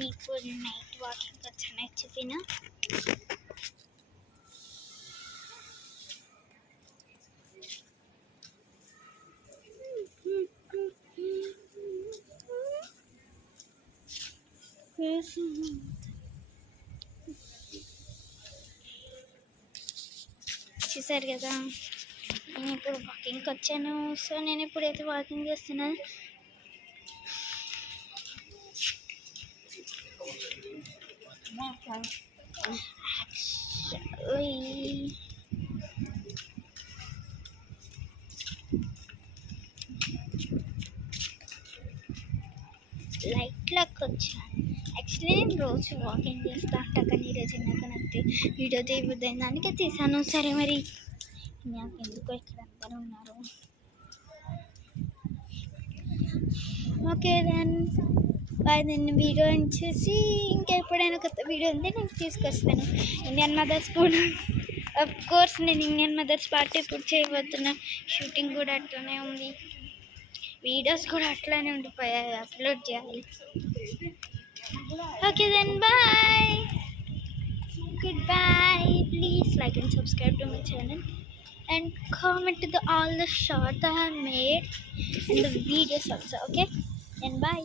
మీకు night walking వచ్చాను చెప్పిన చూసారు కదా, నేను ఇప్పుడు వాకింగ్కి వచ్చాను. సో నేను ఇప్పుడైతే వాకింగ్ చేస్తున్నాను. లైట్లకు వచ్చాను. యాక్చువల్లీ నేను రోజు వాకింగ్ చేస్తా అంట, కానీ ఈరోజు నాకు వీడియో తీయబుద్ది అందుకే తీసాను. సరే మరి నాకు ఎందుకో ఇక్కడ అందరూ ఉన్నారు. Okay then bye. నేను వీడియో చూసి ఇంకా ఎప్పుడైనా కొత్త వీడియో ఉంది నేను తీసుకొస్తాను. ఇండియన్ మదర్స్ కూడా అఫ్ కోర్స్ నేను ఇండియన్ మదర్స్ పార్టీ ఇప్పుడు చేయబోతున్నా. షూటింగ్ కూడా అట్లనే ఉంది, వీడియోస్ కూడా అట్లానే ఉండిపోయాయి, అప్లోడ్ చేయాలి. Okay then bye, good bye. Please like and subscribe to my channel and comment all the shots I have made and the videos also. Okay, then bye.